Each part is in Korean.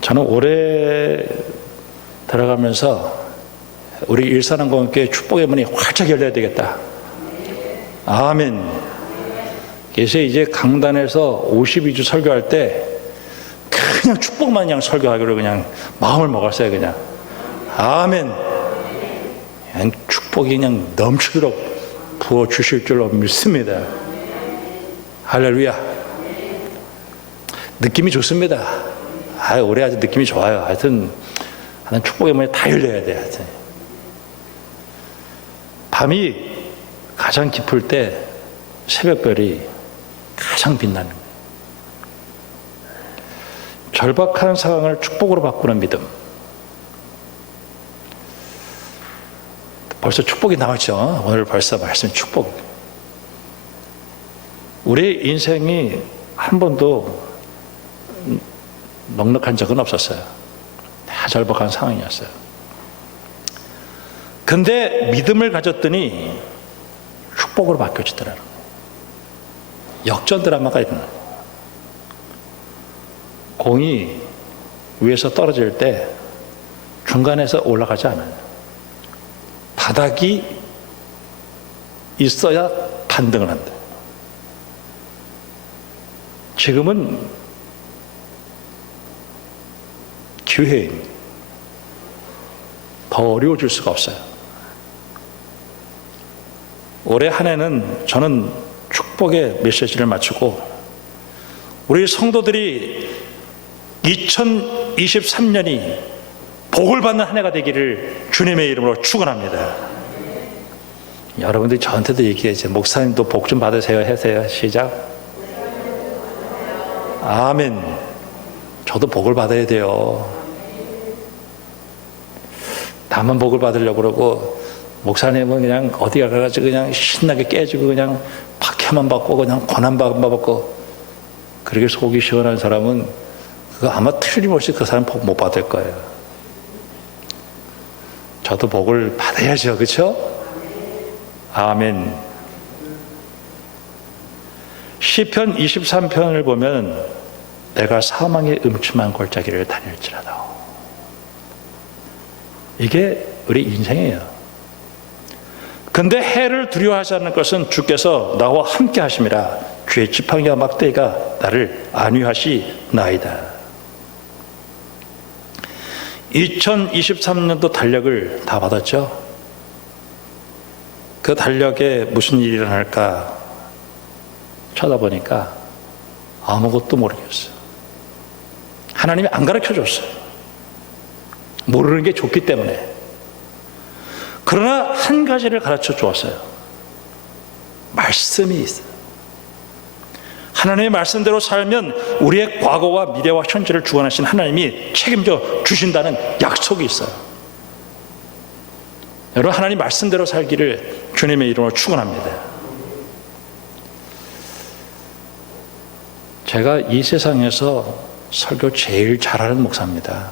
저는 올해 들어가면서 우리 일산항공교회 축복의 문이 활짝 열려야 되겠다. 아멘. 그래서 이제 강단에서 52주 설교할 때 그냥 축복만 그냥 설교하기로 그냥 마음을 먹었어요. 그냥 아멘. 그냥 축복이 그냥 넘치도록 부어주실 줄로 믿습니다. 할렐루야. 느낌이 좋습니다. 올해 아주 느낌이 좋아요. 하여튼 축복의 문이 다 열려야 돼. 하여튼 밤이 가장 깊을 때 새벽별이 가장 빛나는 거예요. 절박한 상황을 축복으로 바꾸는 믿음. 벌써 축복이 나왔죠. 오늘 벌써 말씀 축복. 우리 인생이 한 번도 넉넉한 적은 없었어요. 다 절박한 상황이었어요. 근데 믿음을 가졌더니 축복으로 바뀌어지더라고요. 역전 드라마가 일어나요. 공이 위에서 떨어질 때 중간에서 올라가지 않아요. 바닥이 있어야 반등을 한다. 지금은 기회입니다. 더 어려워질 수가 없어요. 올해 한 해는 저는 축복의 메시지를 마치고 우리 성도들이 2023년이 복을 받는 한 해가 되기를 주님의 이름으로 축원합니다. 여러분들이 저한테도 얘기해요. 목사님도 복 좀 받으세요. 하세요. 시작. 아멘. 저도 복을 받아야 돼요. 나만 복을 받으려고 그러고 목사님은 그냥 어디 가가지고 그냥 신나게 깨지고 그냥 박해만 받고 그냥 고난만 받고 그렇게 속이 시원한 사람은 그거 아마 틀림없이 그 사람 복 못 받을 거예요. 저도 복을 받아야죠. 그렇죠? 아멘. 시편 23편을 보면 내가 사망의 음침한 골짜기를 다닐지라도, 이게 우리 인생이에요. 근데 해를 두려워하지 않는 것은 주께서 나와 함께 하심이라 주의 지팡이와 막대기가 나를 안위하시나이다. 2023년도 달력을 다 받았죠. 그 달력에 무슨 일이 일어날까 쳐다보니까 아무것도 모르겠어요. 하나님이 안 가르쳐줬어요. 모르는 게 좋기 때문에. 그러나 한 가지를 가르쳐 주었어요. 말씀이 있어요. 하나님의 말씀대로 살면 우리의 과거와 미래와 현재를 주관하신 하나님이 책임져 주신다는 약속이 있어요. 여러분, 하나님 말씀대로 살기를 주님의 이름으로 축원합니다. 제가 이 세상에서 설교 제일 잘하는 목사입니다.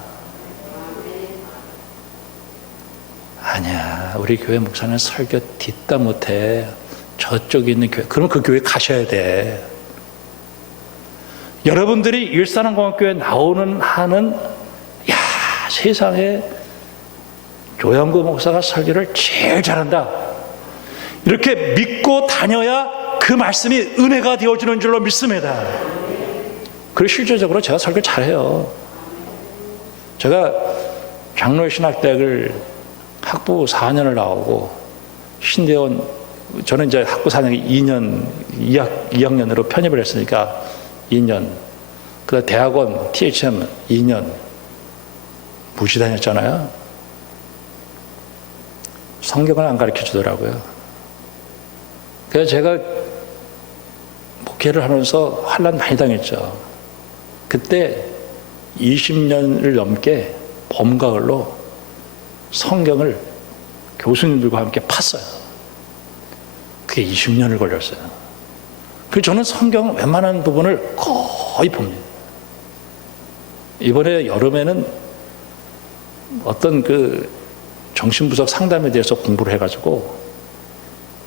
아니야, 우리 교회 목사는 설교 뒷담 못해. 저쪽에 있는 교회, 그럼 그 교회 가셔야 돼. 여러분들이 일산항공학교에 나오는 한은 야, 세상에 조영구 목사가 설교를 제일 잘한다, 이렇게 믿고 다녀야 그 말씀이 은혜가 되어주는 줄로 믿습니다. 그리고 실질적으로 제가 설교 잘해요. 제가 장로의 신학대학을 학부 4년을 나오고 신대원, 저는 이제 학부 4년 2년 2학년으로 편입을 했으니까 2년, 그 대학원 THM 2년 무시 다녔잖아요. 성경을 안 가르쳐 주더라고요. 그래서 제가 목회를 하면서 환난 많이 당했죠. 그때 20년을 넘게 봄가을로 성경을 교수님들과 함께 팠어요. 그게 20년을 걸렸어요. 그래서 저는 성경 웬만한 부분을 거의 봅니다. 이번에 여름에는 어떤 그 정신분석 상담에 대해서 공부를 해가지고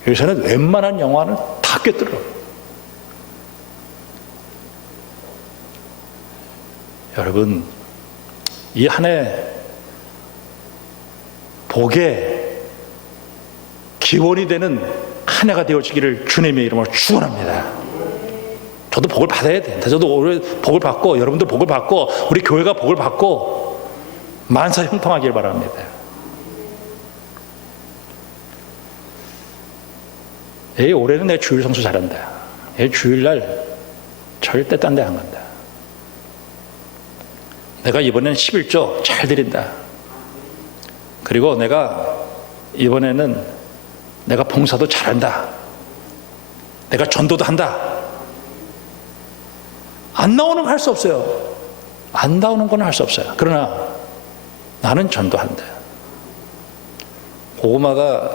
요새는 웬만한 영화는 다 꿰뚫어요. 여러분, 이 한 해 복의 기원이 되는 한 해가 되어지기를 주님의 이름으로 축원합니다. 저도 복을 받아야 된다. 저도 올해 복을 받고 여러분들 복을 받고 우리 교회가 복을 받고 만사 형통하길 바랍니다. 올해는 내 주일 성수 잘한다. 주일날 절대 딴 데 안 간다. 내가 이번에는 11조 잘 드린다. 그리고 내가 이번에는 내가 봉사도 잘한다. 내가 전도도 한다. 안 나오는 건 할 수 없어요. 안 나오는 건 할 수 없어요. 그러나 나는 전도한다. 고구마가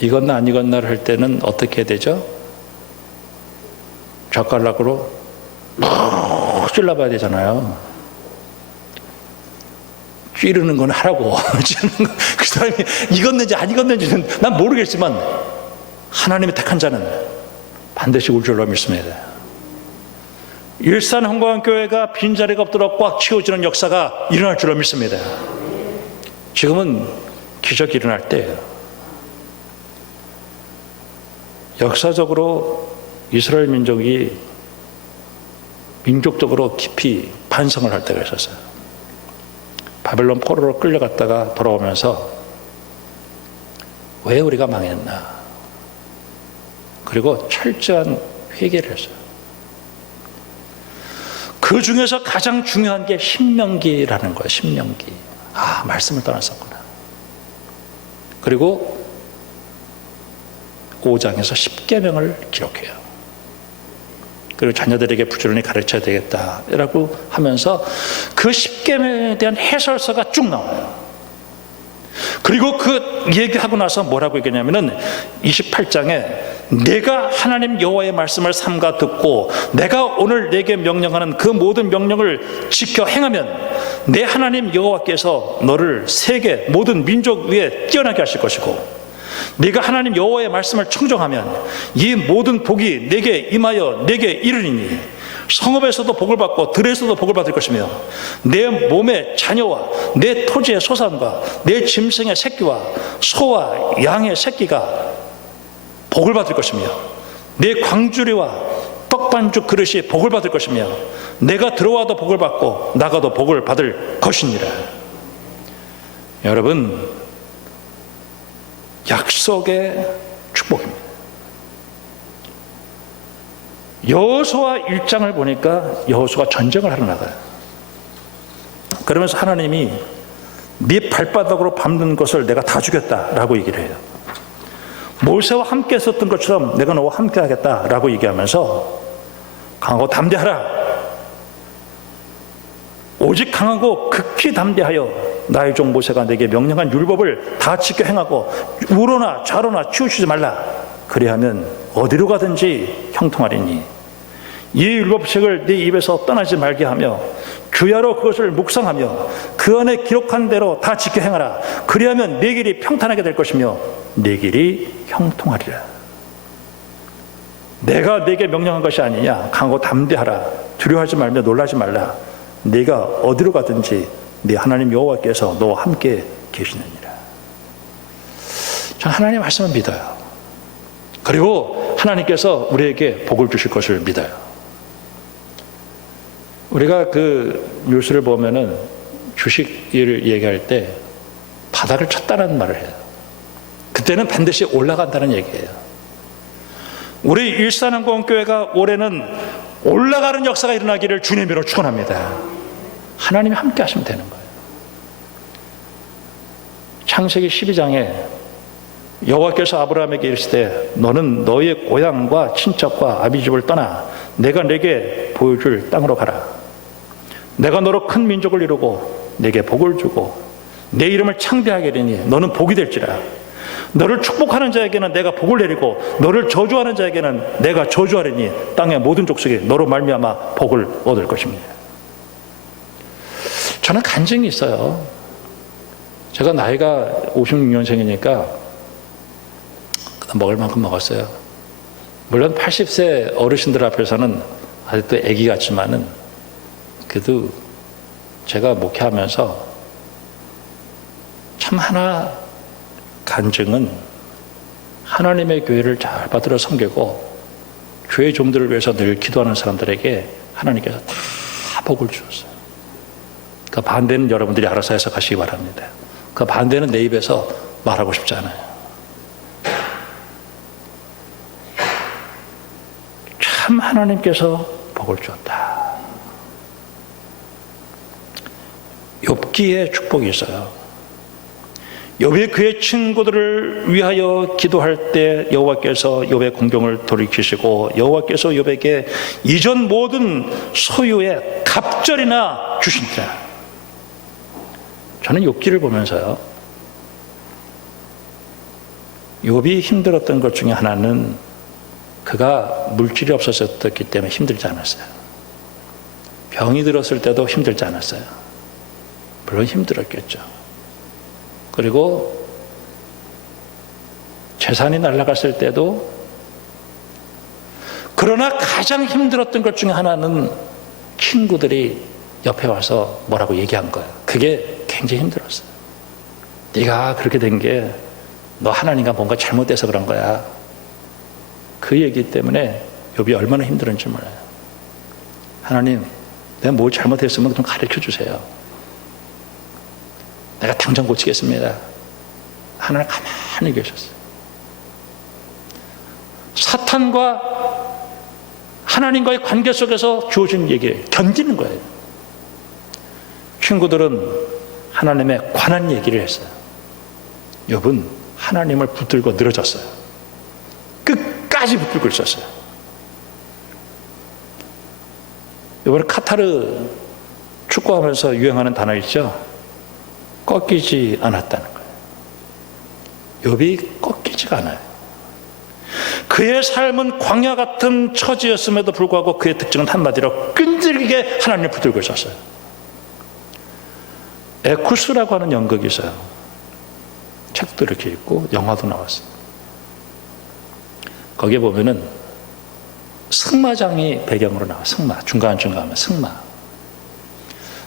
익었나 안 익었나를 할 때는 어떻게 해야 되죠? 젓가락으로 푹 찔러봐야 되잖아요. 찌르는 건 하라고. 그 사람이 익었는지 안 익었는지는 난 모르겠지만 하나님이 택한 자는 반드시 올 줄로 믿습니다. 일산 hon광교회가 빈자리가 없도록 꽉 채워지는 역사가 일어날 줄로 믿습니다. 지금은 기적이 일어날 때예요. 역사적으로 이스라엘 민족이 민족적으로 깊이 반성을 할 때가 있었어요. 바벨론 포로로 끌려갔다가 돌아오면서 왜 우리가 망했나? 그리고 철저한 회개를 했어요. 그 중에서 가장 중요한 게 신명기라는 거예요. 신명기. 말씀을 떠났었구나. 그리고 5장에서 10계명을 기록해요. 그리고 자녀들에게 부지런히 가르쳐야 되겠다라고 하면서 그 10계명에 대한 해설서가 쭉 나와요. 그리고 그 얘기하고 나서 뭐라고 얘기하냐면은 28장에 내가 하나님 여호와의 말씀을 삼가 듣고 내가 오늘 내게 명령하는 그 모든 명령을 지켜 행하면 내 하나님 여호와께서 너를 세계 모든 민족 위에 뛰어나게 하실 것이고 네가 하나님 여호와의 말씀을 청정하면 이 모든 복이 내게 임하여 내게 이르리니 성읍에서도 복을 받고 들에서도 복을 받을 것이며 내 몸의 자녀와 내 토지의 소산과 내 짐승의 새끼와 소와 양의 새끼가 복을 받을 것이며 내 광주리와 떡반죽 그릇이 복을 받을 것이며 내가 들어와도 복을 받고 나가도 복을 받을 것이니라. 여러분, 약속의 축복입니다. 여호수아 1장을 보니까 여호수아가 전쟁을 하러 나가요. 그러면서 하나님이 네 발바닥으로 밟는 것을 내가 다 주겠다라고 얘기를 해요. 모세와 함께 있었던 것처럼 내가 너와 함께 하겠다라고 얘기하면서 강하고 담대하라. 오직 강하고 극히 담대하여 나의 종 모세가 내게 명령한 율법을 다 지켜 행하고 우로나 좌로나 치우치지 말라. 그리하면 어디로 가든지 형통하리니 이 율법책을 네 입에서 떠나지 말게 하며 주야로 그것을 묵상하며 그 안에 기록한 대로 다 지켜 행하라. 그리하면 네 길이 평탄하게 될 것이며 네 길이 형통하리라. 내가 네게 명령한 것이 아니냐. 강하고 담대하라. 두려워하지 말며 놀라지 말라. 네가 어디로 가든지 네 하나님 여호와께서 너와 함께 계시느니라. 저는 하나님 말씀을 믿어요. 그리고 하나님께서 우리에게 복을 주실 것을 믿어요. 우리가 그 뉴스를 보면은 주식을 얘기할 때 바닥을 쳤다는 말을 해요. 그때는 반드시 올라간다는 얘기예요. 우리 일산항공교회가 올해는 올라가는 역사가 일어나기를 주님으로 축원합니다. 하나님이 함께 하시면 되는 거예요. 창세기 12장에 여호와께서 아브라함에게 이르시되 너는 너의 고향과 친척과 아비집을 떠나 내가 네게 보여줄 땅으로 가라. 내가 너로 큰 민족을 이루고 네게 복을 주고 내 이름을 창대하게 하리니 너는 복이 될지라. 너를 축복하는 자에게는 내가 복을 내리고 너를 저주하는 자에게는 내가 저주하리니 땅의 모든 족속이 너로 말미암아 복을 얻을 것입니다. 저는 간증이 있어요. 제가 나이가 56년생이니까 먹을 만큼 먹었어요. 물론 80세 어르신들 앞에서는 아직도 애기 같지만은 그래도 제가 목회하면서 참 하나 간증은 하나님의 교회를 잘 받들어 섬기고 교회 종들을 위해서 늘 기도하는 사람들에게 하나님께서 다 복을 주셨어요. 그 반대는 여러분들이 알아서 해석하시기 바랍니다. 그 반대는 내 입에서 말하고 싶지 않아요. 참 하나님께서 복을 주었다. 욥기에 축복이 있어요. 욥이 그의 친구들을 위하여 기도할 때 여호와께서 욥의 공경을 돌이키시고 여호와께서 욥에게 이전 모든 소유의 갑절이나 주신다. 저는 욥기를 보면서요, 욥이 힘들었던 것 중에 하나는 그가 물질이 없었기 때문에 힘들지 않았어요. 병이 들었을 때도 힘들지 않았어요. 물론 힘들었겠죠. 그리고 재산이 날아갔을 때도, 그러나 가장 힘들었던 것 중에 하나는 친구들이 옆에 와서 뭐라고 얘기한 거예요. 그게 굉장히 힘들었어요. 네가 그렇게 된 게 너 하나님과 뭔가 잘못돼서 그런 거야. 그 얘기 때문에 욥이 얼마나 힘들었는지 몰라요. 하나님, 내가 뭘 잘못했으면 좀 가르쳐 주세요. 내가 당장 고치겠습니다. 하나님 가만히 계셨어요. 사탄과 하나님과의 관계 속에서 주어진 얘기를 견디는 거예요. 친구들은 하나님에 관한 얘기를 했어요. 욥은 하나님을 붙들고 늘어졌어요. 끝까지 붙들고 있었어요. 이번에 카타르 축구하면서 유행하는 단어 있죠? 꺾이지 않았다는 거예요. 욥이 꺾이지가 않아요. 그의 삶은 광야 같은 처지였음에도 불구하고 그의 특징은 한마디로 끈질기게 하나님을 붙들고 있었어요. 에쿠스라고 하는 연극이 있어요. 책도 이렇게 있고 영화도 나왔어요. 거기에 보면은 승마장이 배경으로 나와요. 승마, 중간중간 승마.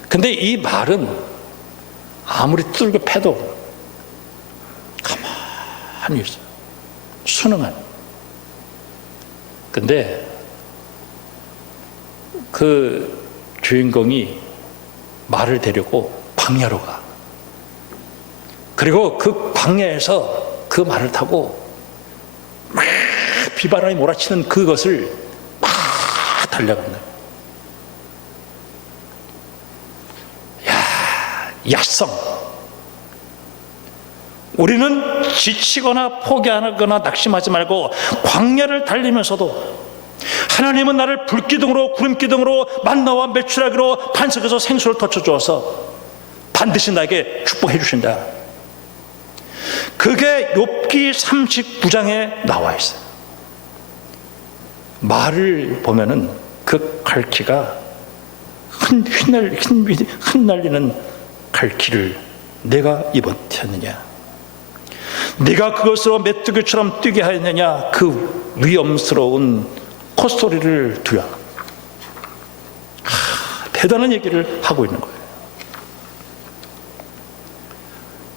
근데 이 말은 아무리 뚫고 패도 가만히 있어요. 순응한. 근데 그 주인공이 말을 데리고 광야로 가. 그리고 그 광야에서 그 말을 타고 막 비바람이 몰아치는 그것을 막 달려간다. 야성. 우리는 지치거나 포기하거나 낙심하지 말고 광야를 달리면서도 하나님은 나를 불기둥으로 구름기둥으로 만나와 메추라기로 반석에서 생수를 터쳐주어서 반드시 나에게 축복해 주신다. 그게 욥기 39장에 나와 있어요. 말을 보면은 그 갈퀴가 흩날리는 갈퀴를 내가 입었느냐, 네가 그것으로 메뚜기처럼 뛰게 하였느냐, 그 위험스러운 콧소리를 두야. 대단한 얘기를 하고 있는 거예요.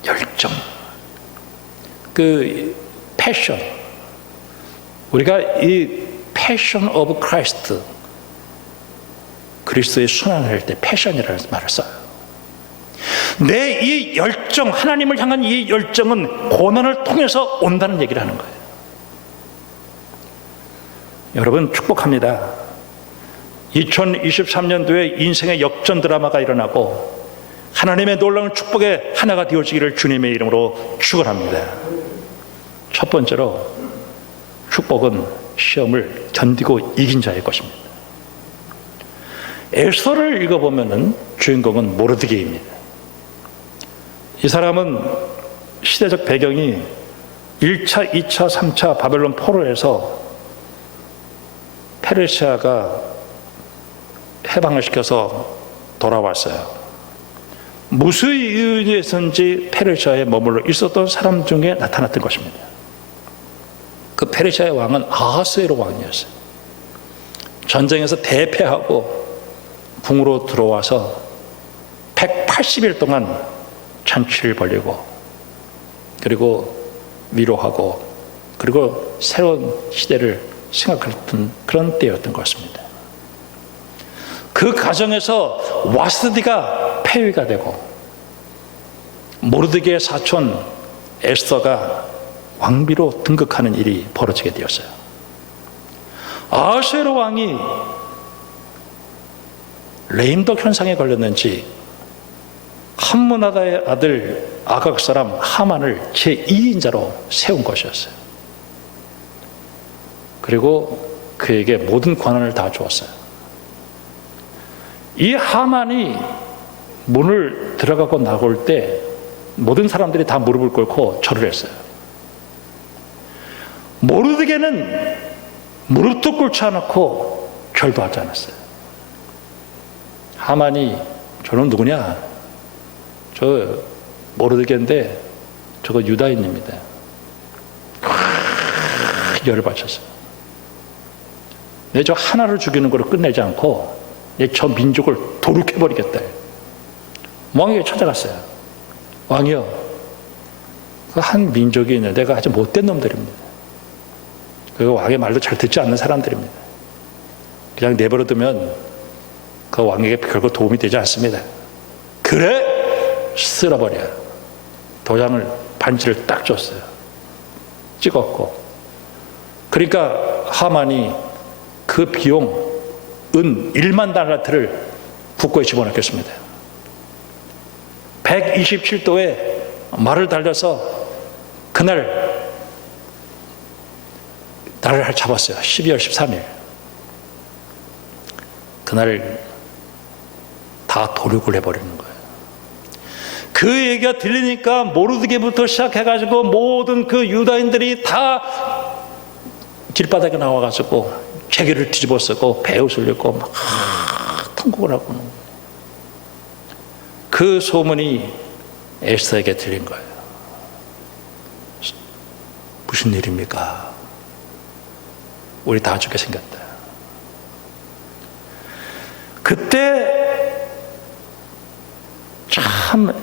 열정, 그 패션, 우리가 이 패션 오브 크라이스트, 그리스도의 순환을 할 때 패션이라는 말을 써요. 내 이 열정, 하나님을 향한 이 열정은 고난을 통해서 온다는 얘기를 하는 거예요. 여러분 축복합니다. 2023년도에 인생의 역전 드라마가 일어나고 하나님의 놀라운 축복의 하나가 되어지기를 주님의 이름으로 축원합니다. 첫 번째로, 축복은 시험을 견디고 이긴 자의 것입니다. 에스더를 읽어보면 주인공은 모르드게입니다. 이 사람은 시대적 배경이 1차, 2차, 3차 바벨론 포로에서 페르시아가 해방을 시켜서 돌아왔어요. 무슨 이유에서인지 페르시아에 머물러 있었던 사람 중에 나타났던 것입니다. 그 페르시아의 왕은 아하스웨로 왕이었어요. 전쟁에서 대패하고 궁으로 들어와서 80일 동안 잔치를 벌이고 그리고 위로하고 그리고 새로운 시대를 생각했던 그런 때였던 것 같습니다. 그 과정에서 와스디가 폐위가 되고 모르드게의 사촌 에스더가 왕비로 등극하는 일이 벌어지게 되었어요. 아하수에로 왕이 레임덕 현상에 걸렸는지 함므나다의 아들 아각 사람 하만을 제2인자로 세운 것이었어요. 그리고 그에게 모든 권한을 다 주었어요. 이 하만이 문을 들어가고 나올 때 모든 사람들이 다 무릎을 꿇고 절을 했어요. 모르드게는 무릎도 꿇지 않고 절도 하지 않았어요. 하만이 저는 누구냐? 저 모르드게인데 저거 유다인입니다. 열을 바쳤어요. 내 저 하나를 죽이는 거로 끝내지 않고 저 민족을 도륙해버리겠다. 왕에게 찾아갔어요. 왕이요, 그 한 민족이 있는데 그 아주 못된 놈들입니다. 그 왕의 말도 잘 듣지 않는 사람들입니다. 그냥 내버려두면 그 왕에게 결코 도움이 되지 않습니다. 그래? 쓸어버려요. 도장을 반지를 딱 줬어요. 찍었고. 그러니까 하만이 그 비용 은 1만 달란트를 국고에 집어넣겠습니다. 127도에 말을 달려서 그날 날을 잡았어요. 12월 13일. 그날 다 도륙을 해버리는 거예요. 그 얘기가 들리니까 모르드게부터 시작해가지고 모든 그 유다인들이 다 길바닥에 나와가지고 재기를 뒤집어 쓰고 배옷을 입고 막 통곡을 하고 그 소문이 에스더에게 들린 거예요. 무슨 일입니까? 우리 다 죽게 생겼다. 그때 참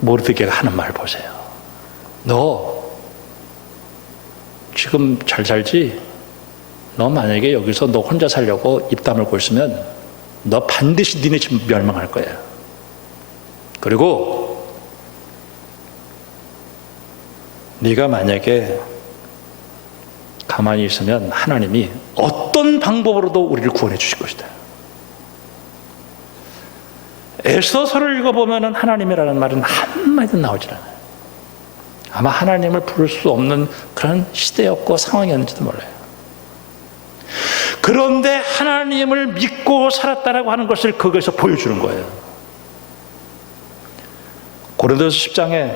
모르드게가 하는 말 보세요. 너 지금 잘 살지? 너 만약에 여기서 너 혼자 살려고 입 다물고 있으면 너 반드시 니네 집 멸망할 거야. 그리고 네가 만약에 가만히 있으면 하나님이 어떤 방법으로도 우리를 구원해 주실 것이다. 에스더서를 읽어보면 하나님이라는 말은 한마디도 나오질 않아요. 아마 하나님을 부를 수 없는 그런 시대였고 상황이었는지도 몰라요. 그런데 하나님을 믿고 살았다라고 하는 것을 거기서 보여주는 거예요. 고린도서 10장에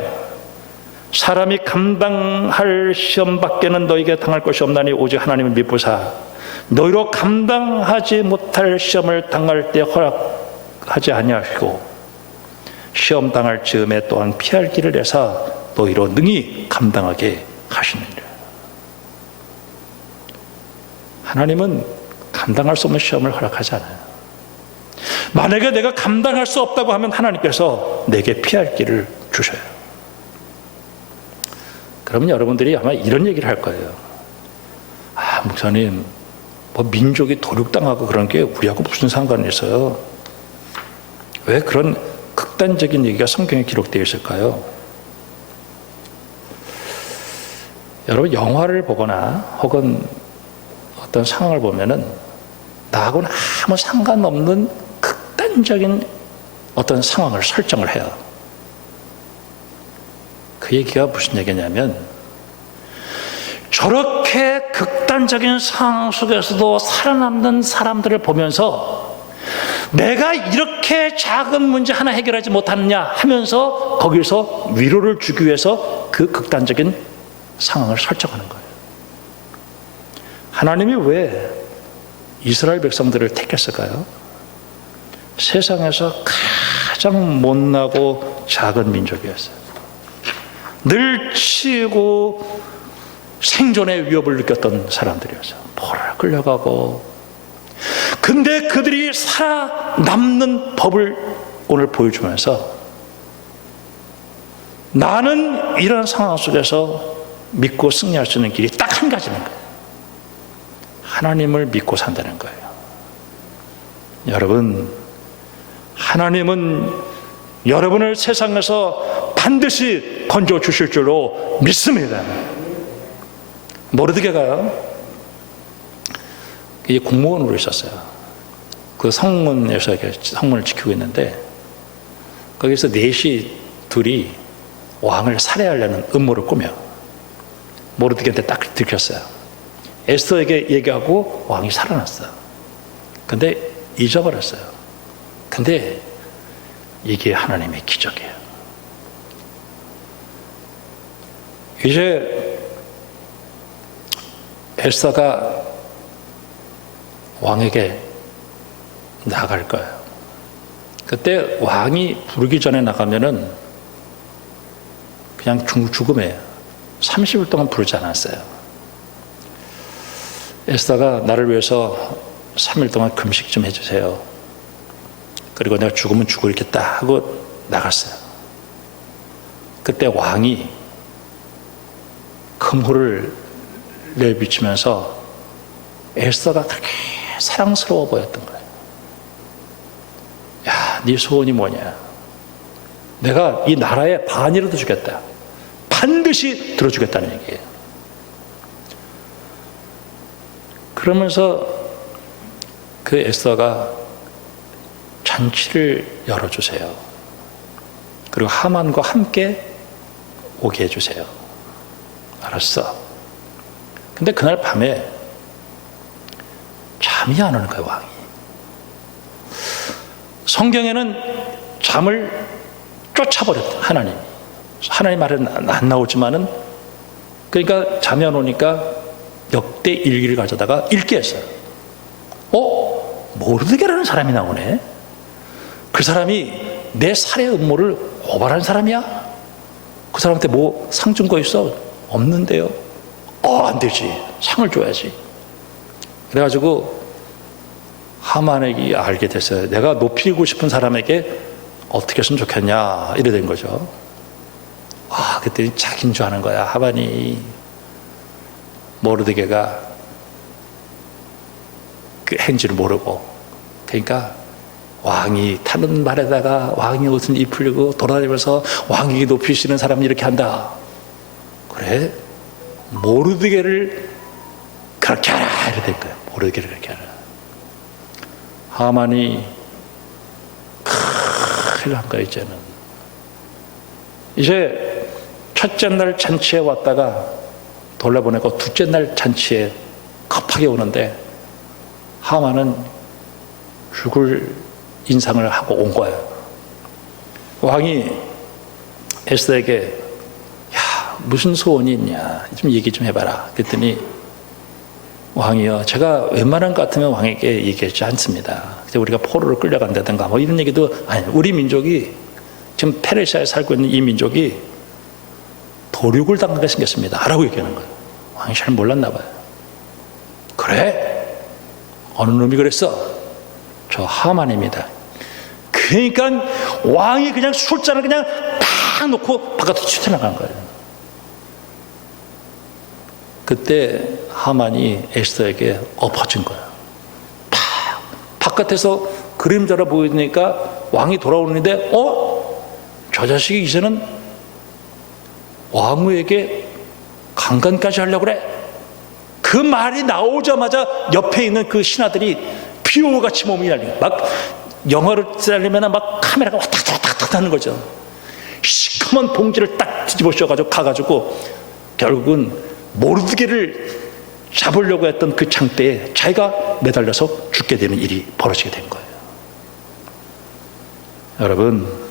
사람이 감당할 시험밖에는 너에게 당할 것이 없나니 오직 하나님을 믿보사 너희로 감당하지 못할 시험을 당할 때 허락하지 아니하시고 시험 당할 즈음에 또한 피할 길을 내사 너희로 능히 감당하게 하시느니라. 하나님은 감당할 수 없는 시험을 허락하지 않아요. 만약에 내가 감당할 수 없다고 하면 하나님께서 내게 피할 길을 주셔요. 그러면 여러분들이 아마 이런 얘기를 할 거예요. 아, 목사님, 뭐 민족이 도륙당하고 그런 게 우리하고 무슨 상관이 있어요? 왜 그런 극단적인 얘기가 성경에 기록되어 있을까요? 여러분, 영화를 보거나 혹은 어떤 상황을 보면은 나하고는 아무 상관없는 극단적인 어떤 상황을 설정을 해요. 그 얘기가 무슨 얘기냐면 저렇게 극단적인 상황 속에서도 살아남는 사람들을 보면서 내가 이렇게 작은 문제 하나 해결하지 못하느냐 하면서 거기서 위로를 주기 위해서 그 극단적인 상황을 설정하는 거예요. 하나님이 왜 이스라엘 백성들을 택했을까요? 세상에서 가장 못나고 작은 민족이었어요. 늘 치고 생존의 위협을 느꼈던 사람들이었어요. 포로로 끌려가고. 근데 그들이 살아남는 법을 오늘 보여주면서 나는 이런 상황 속에서 믿고 승리할 수 있는 길이 딱 한 가지는 거예요. 하나님을 믿고 산다는 거예요. 여러분, 하나님은 여러분을 세상에서 반드시 건져 주실 줄로 믿습니다. 모르드게가요, 이게 공무원으로 있었어요. 그 성문에서 이렇게 성문을 지키고 있는데, 거기서 넷이 둘이 왕을 살해하려는 음모를 꾸며 모르드게한테 딱 들켰어요. 에스더에게 얘기하고 왕이 살아났어요. 근데 잊어버렸어요. 근데 이게 하나님의 기적이에요. 이제 에스더가 왕에게 나갈 거예요. 그때 왕이 부르기 전에 나가면은 그냥 죽음이에요. 30일 동안 부르지 않았어요. 에스더가 나를 위해서 3일 동안 금식 좀 해주세요. 그리고 내가 죽으면 죽을겠다 하고 나갔어요. 그때 왕이 금호를 내비치면서 에스더가 그렇게 사랑스러워 보였던 거예요. 야, 네 소원이 뭐냐? 내가 이 나라의 반이라도 주겠다. 반드시 들어주겠다는 얘기예요. 그러면서 그 에스더가 잔치를 열어주세요. 그리고 하만과 함께 오게 해주세요. 알았어. 근데 그날 밤에 잠이 안 오는 거예요, 왕이. 성경에는 잠을 쫓아버렸다, 하나님. 하나님 말은 안 나오지만은, 그러니까 잠이 안 오니까 역대 일기를 가져다가 읽게 했어요. 모르드게라는 사람이 나오네. 그 사람이 내 살해 음모를 고발한 사람이야? 그 사람한테 뭐 상 준 거 있어? 없는데요. 안 되지. 상을 줘야지. 그래가지고 하만에게 알게 됐어요. 내가 높이고 싶은 사람에게 어떻게 했으면 좋겠냐, 이래 된 거죠. 그때 자기인 줄 아는 거야, 하만이. 모르드게가 그 행지를 모르고. 그러니까 왕이 타는 말에다가 왕이 옷을 입으려고 돌아다니면서 왕에게 높이시는 사람이 이렇게 한다. 그래? 모르드게를 그렇게 하라, 이래 된 거예요. 모르드게를 그렇게 하라. 하만이 큰일 난 거야, 이제는. 이제 첫째 날 잔치에 왔다가 돌려보내고 둘째 날 잔치에 급하게 오는데 하만은 죽을 인상을 하고 온 거예요. 왕이 에스더에게 야, 무슨 소원이 있냐, 좀 얘기 좀 해봐라. 그랬더니 왕이요, 제가 웬만한 것 같으면 왕에게 얘기하지 않습니다. 우리가 포로로 끌려간다든가 뭐 이런 얘기도 아니, 우리 민족이 지금 페르시아에 살고 있는 이 민족이 도륙을 당하게 생겼습니다 라고 얘기하는 거예요. 왕이 잘 몰랐나 봐요. 그래? 어느 놈이 그랬어? 저 하만입니다. 그러니까 왕이 그냥 술잔을 그냥 탁 놓고 바깥으로 튀어나간 거예요. 그때 하만이 에스더에게 엎어진 거예요. 탁 바깥에서 그림자로 보이니까 왕이 돌아오는데 저 자식이 이제는 왕후에게 강간까지 하려고 그래. 그 말이 나오자마자 옆에 있는 그 신하들이 비호같이 몸이 날리고, 막 영화를 찍으려면 막 카메라가 왔다 갔다 하는 거죠. 시커먼 봉지를 딱 뒤집어 씌워가지고 가가지고 결국은 모르드게를 잡으려고 했던 그 창대에 자기가 매달려서 죽게 되는 일이 벌어지게 된 거예요. 여러분,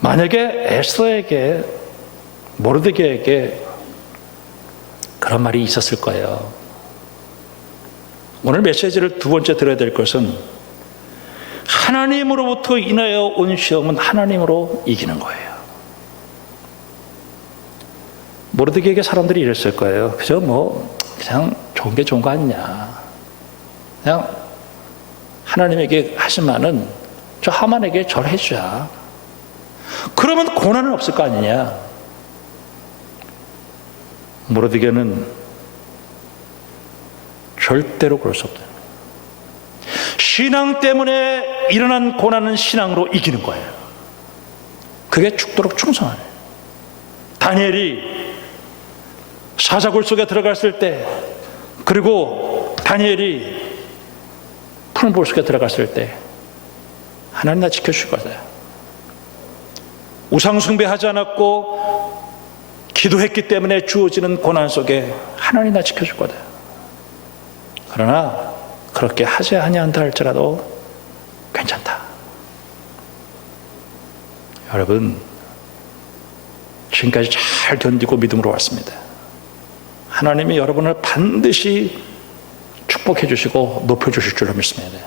만약에 에스더에게, 모르드게에게 그런 말이 있었을 거예요. 오늘 메시지를 두 번째 들어야 될 것은 하나님으로부터 인하여 온 시험은 하나님으로 이기는 거예요. 모르드게에게 사람들이 이랬을 거예요. 그저 그냥 좋은 게 좋은 거 아니냐. 그냥 하나님에게 하신 말은 저 하만에게 절해주자. 그러면 고난은 없을 거 아니냐. 모르드게는 절대로 그럴 수 없다. 신앙 때문에 일어난 고난은 신앙으로 이기는 거예요. 그게 죽도록 충성하네. 다니엘이 사자굴 속에 들어갔을 때, 그리고 다니엘이 푸른 불 속에 들어갔을 때 하나님 나 지켜줄 거다. 우상 숭배하지 않았고 기도했기 때문에 주어지는 고난 속에 하나님 나 지켜줄 거다. 그러나 그렇게 하지 아니한다 할지라도 괜찮다. 여러분, 지금까지 잘 견디고 믿음으로 왔습니다. 하나님이 여러분을 반드시 축복해 주시고 높여 주실 줄로 믿습니다.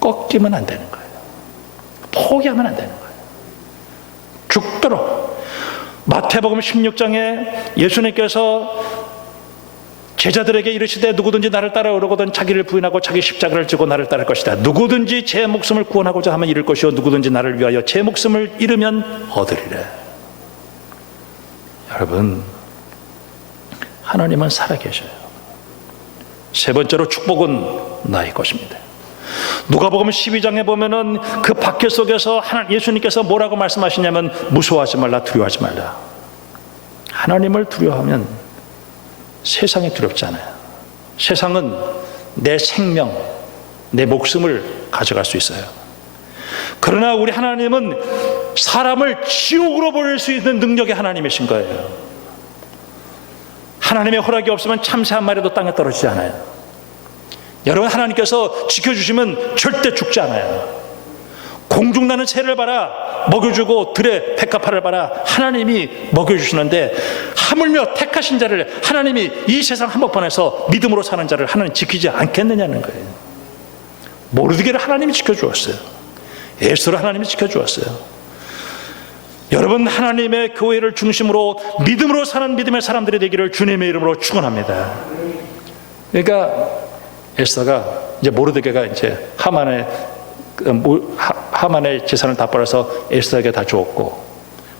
꺾이면 안 되는 거예요. 포기하면 안 되는 거예요. 죽도록. 마태복음 16장에 예수님께서 제자들에게 이르시되 누구든지 나를 따라오려거든 자기를 부인하고 자기 십자가를 지고 나를 따를 것이다. 누구든지 제 목숨을 구원하고자 하면 잃을 것이요 누구든지 나를 위하여 제 목숨을 잃으면 얻으리라. 여러분, 하나님은 살아계셔요. 세 번째로 축복은 나의 것입니다. 누가복음 12장에 보면은 그 박해 속에서 예수님께서 뭐라고 말씀하시냐면 무서워하지 말라, 두려워하지 말라. 하나님을 두려워하면 세상이 두렵지 않아요. 세상은 내 생명, 내 목숨을 가져갈 수 있어요. 그러나 우리 하나님은 사람을 지옥으로 보낼 수 있는 능력의 하나님이신 거예요. 하나님의 허락이 없으면 참새 한 마리도 땅에 떨어지지 않아요. 여러분, 하나님께서 지켜주시면 절대 죽지 않아요. 공중나는 새를 봐라, 먹여주고 들의 백합화를 봐라, 하나님이 먹여주시는데 하물며 택하신 자를 하나님이 이 세상 한복판에서 믿음으로 사는 자를 하나님 지키지 않겠느냐는 거예요. 모르드게를 하나님이 지켜주었어요. 에스더를 하나님이 지켜주었어요. 여러분, 하나님의 교회를 중심으로 믿음으로 사는 믿음의 사람들이 되기를 주님의 이름으로 축원합니다. 그러니까 에스더가 이제 모르드게가 이제 하만의 재산을 다 빨아서 에스더에게 다 주었고,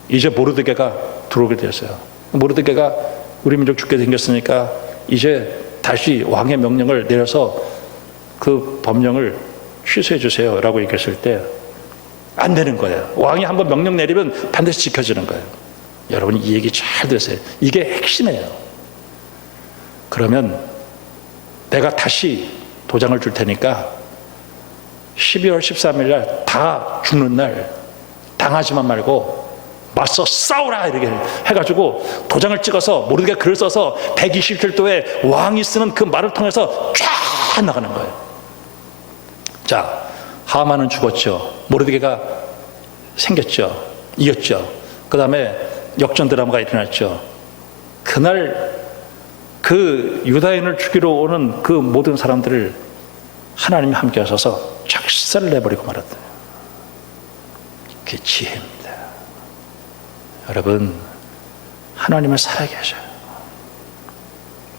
이제 모르드게가 들어오게 되었어요. 모르드게가 우리 민족 죽게 생겼으니까 이제 다시 왕의 명령을 내려서 그 법령을 취소해 주세요 라고 얘기했을 때 안 되는 거예요. 왕이 한번 명령 내리면 반드시 지켜지는 거예요. 여러분, 이 얘기 잘 들으세요. 이게 핵심이에요. 그러면 내가 다시 도장을 줄 테니까 12월 13일 날 다 죽는 날 당하지만 말고 맞서 싸우라 이렇게 해가지고 도장을 찍어서 모르게 글을 써서 127도에 왕이 쓰는 그 말을 통해서 쫙 나가는 거예요. 자, 하만은 죽었죠. 모르드게가 생겼죠. 이겼죠. 그 다음에 역전 드라마가 일어났죠. 그날 그 유다인을 죽이러 오는 그 모든 사람들을 하나님이 함께 하셔서 작살을 내버리고 말았다. 그게 지혜입니다. 여러분, 하나님은 살아계셔요.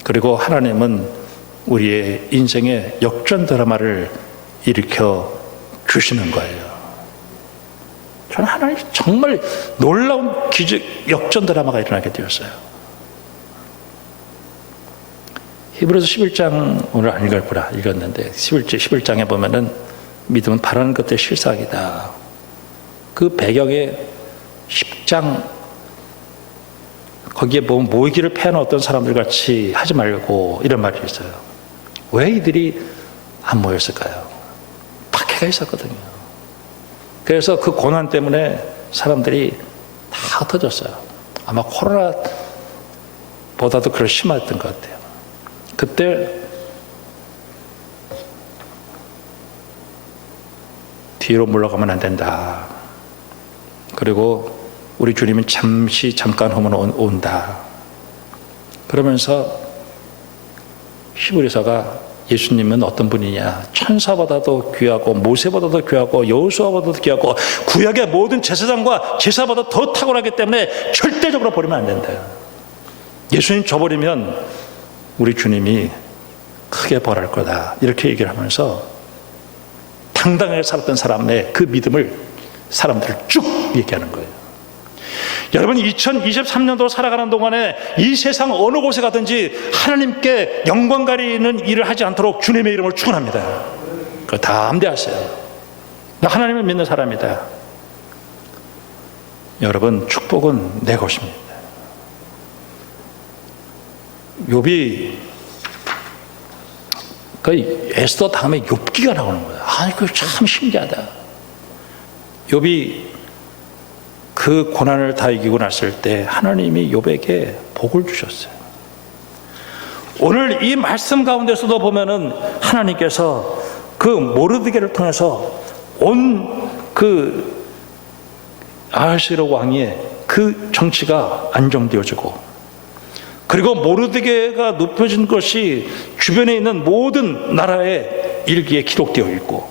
그리고 하나님은 우리의 인생의 역전 드라마를 일으켜 주시는 거예요. 저는 하나님 정말 놀라운 기적, 역전 드라마가 일어나게 되었어요. 히브리서 11장 오늘 안 읽을 거라 읽었는데 11장에 보면은 믿음은 바라는 것들의 실상이다. 그 배경에 10장 거기에 보면 모이기를 패하는 어떤 사람들 같이 하지 말고 이런 말이 있어요. 왜 이들이 안 모였을까요? 박해가 있었거든요. 그래서 그 고난 때문에 사람들이 다 흩어졌어요. 아마 코로나보다도 그럴 심했던 것 같아요. 그때 뒤로 물러가면 안 된다. 그리고 우리 주님은 잠깐 후면 온다. 그러면서 히브리서가 예수님은 어떤 분이냐? 천사보다도 귀하고 모세보다도 귀하고 여호수아보다도 귀하고 구약의 모든 제사장과 제사보다 더 탁월하기 때문에 절대적으로 버리면 안 된다. 예수님 줘버리면 우리 주님이 크게 벌할 거다. 이렇게 얘기를 하면서 당당하게 살았던 사람의 그 믿음을 사람들을 쭉 얘기하는 거예요. 여러분, 2023년도 살아가는 동안에 이 세상 어느 곳에 가든지 하나님께 영광 가리는 일을 하지 않도록 주님의 이름을 축원합니다. 그거 다 암대하세요. 나 하나님을 믿는 사람이다. 여러분, 축복은 내 것입니다. 욥이 그 에스더 다음에 욥기가 나오는 거예요. 아니, 그거 참 신기하다. 욥이 그 고난을 다 이기고 났을 때 하나님이 욥에게 복을 주셨어요. 오늘 이 말씀 가운데서도 보면은 하나님께서 그 모르드게를 통해서 온 그 아하스웨로 왕의 그 정치가 안정되어지고, 그리고 모르드게가 높여진 것이 주변에 있는 모든 나라의 일기에 기록되어 있고,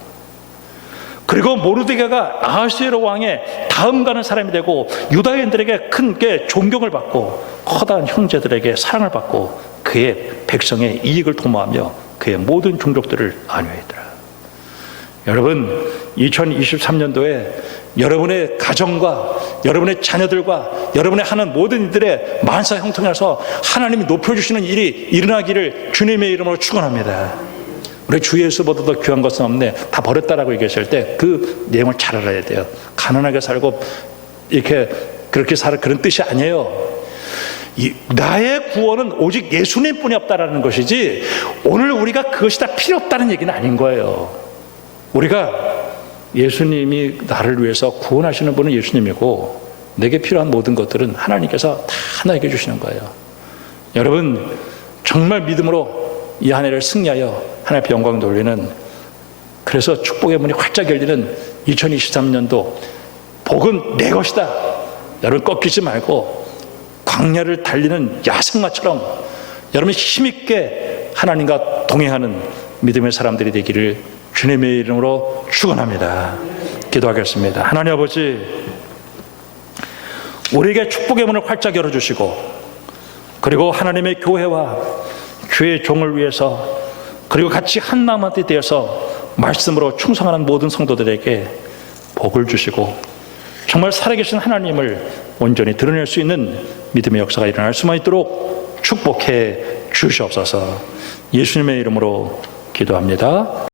그리고 모르드게가 아하스웨로 왕의 다음 가는 사람이 되고 유다인들에게 큰 게 존경을 받고 커다란 형제들에게 사랑을 받고 그의 백성의 이익을 도모하며 그의 모든 종족들을 안위하더라. 여러분, 2023년도에 여러분의 가정과 여러분의 자녀들과 여러분의 하는 모든 이들의 만사 형통해서 하나님이 높여주시는 일이 일어나기를 주님의 이름으로 축원합니다. 우리 주 예수보다도 귀한 것은 없네, 다 버렸다라고 얘기했을 때 그 내용을 잘 알아야 돼요. 가난하게 살고 이렇게 그렇게 살 그런 뜻이 아니에요. 나의 구원은 오직 예수님뿐이 없다라는 것이지, 오늘 우리가 그것이 다 필요 없다는 얘기는 아닌 거예요. 우리가 예수님이 나를 위해서 구원하시는 분은 예수님이고, 내게 필요한 모든 것들은 하나님께서 다 나에게 주시는 거예요. 여러분, 정말 믿음으로 이 한 해를 승리하여 하나님 앞에 영광 돌리는, 그래서 축복의 문이 활짝 열리는 2023년도 복은 내 것이다. 여러분, 꺾이지 말고 광야를 달리는 야생마처럼 여러분 힘있게 하나님과 동행하는 믿음의 사람들이 되기를 주님의 이름으로 축원합니다. 기도하겠습니다. 하나님 아버지, 우리에게 축복의 문을 활짝 열어주시고, 그리고 하나님의 교회와 교회의 종을 위해서, 그리고 같이 한 마음한테 되어서 말씀으로 충성하는 모든 성도들에게 복을 주시고, 정말 살아계신 하나님을 온전히 드러낼 수 있는 믿음의 역사가 일어날 수만 있도록 축복해 주시옵소서. 예수님의 이름으로 기도합니다.